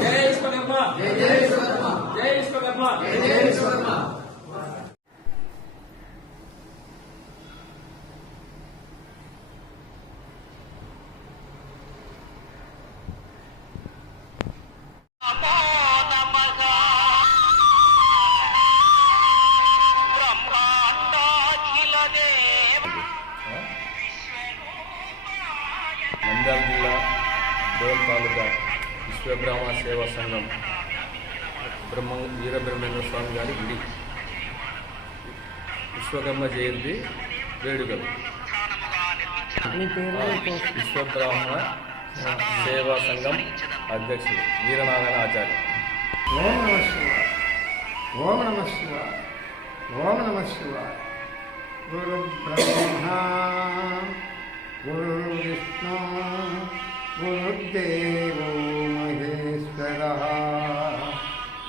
జై విశ్వకర్మ జై విశ్వకర్మ తాలూకా విశ్వబ్రహ్మ సేవా సంఘం బ్రహ్మ వీరబ్రహ్మేంద్ర స్వామి గారి గుడి. విశ్వకర్మ జయంతి వేడుకలు. విశ్వబ్రాహ్మణ సేవా సంఘం అధ్యక్షుడు వీరనారాయణ ఆచార్య. ఓం నమ శివాయ. ఓం నమ శివాయ. ఓం నమ శివాయ. గురు బ్రహ్మ.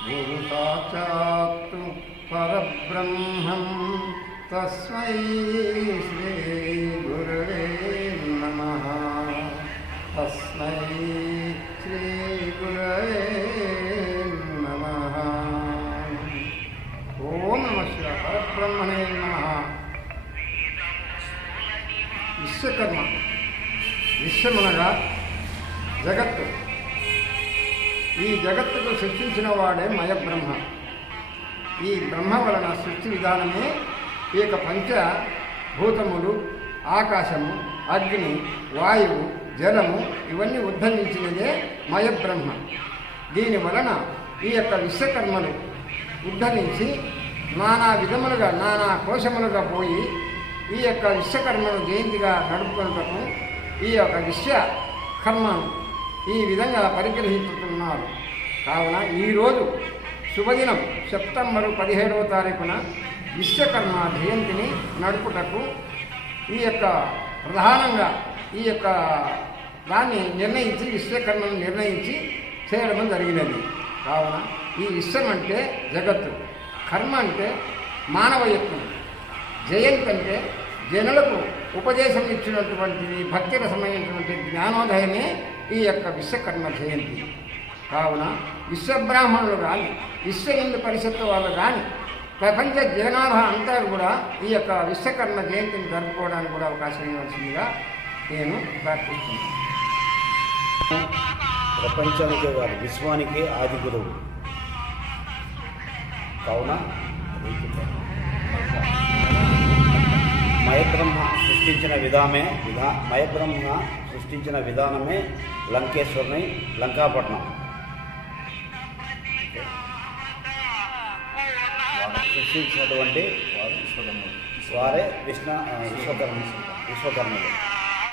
గురు సాక్షాత్తు పరబ్రహ్మం తస్మై శ్రీ గురవే నమ తస్మై శ్రీ గురవే నమ ఓం నమ శివ పరబ్రహ్మణే నమ విశ్వకర్మ విశ్వమనగా జగత్తు ఈ జగత్తుకు సృష్టించిన వాడే మయబ్రహ్మ. ఈ బ్రహ్మ వలన సృష్టి విధానమే ఈ యొక్క పంచ భూతములు ఆకాశము అగ్ని వాయువు జలము ఇవన్నీ ఉద్ధరించినదే మయబ్రహ్మ. దీని వలన ఈ యొక్క విశ్వకర్మలు ఉద్ధరించి నానా విధములుగా నానా కోశములుగా పోయి ఈ యొక్క విశ్వకర్మను జయంతిగా నడుపుకొనుటకు ఈ యొక్క విశ్వ కర్మను ఈ విధంగా ఉన్నారు కావున ఈరోజు శుభదినం సెప్టెంబరు పదిహేడవ తారీఖున విశ్వకర్మ జయంతిని నడుపుటకు ఈ యొక్క ప్రధానంగా ఈ యొక్క దాన్ని నిర్ణయించి విశ్వకర్మను నిర్ణయించి చేయడం జరిగినది. కావున ఈ విశ్వం అంటే జగత్తు. కర్మ అంటే మానవ యత్నం. జయంతి అంటే జనులకు ఉపదేశం ఇచ్చినటువంటి భక్తి రసమైనటువంటి జ్ఞానోదయమే ఈ యొక్క విశ్వకర్మ జయంతి. కావున విశ్వబ్రాహ్మణులు కానీ విశ్వ హిందూ పరిషత్తు వాళ్ళు కానీ ప్రపంచ జనాభా అంతా కూడా ఈ యొక్క విశ్వకర్మ జయంతిని జరుపుకోవడానికి కూడా అవకాశం ఇవ్వాల్సిందిగా నేను ప్రార్థిస్తున్నాను. ప్రపంచానికే కాదు విశ్వానికే ఆది గురువు కావున మయబ్రహ్మ సృష్టించిన విధామే విధా మయబ్రహ్మ సృష్టించిన విధానమే లంకేశ్వరుని లంకాపట్నం. సృష్టించినటువంటి వారే విష్ణు విశ్వకర్మ విశ్వకర్మలు.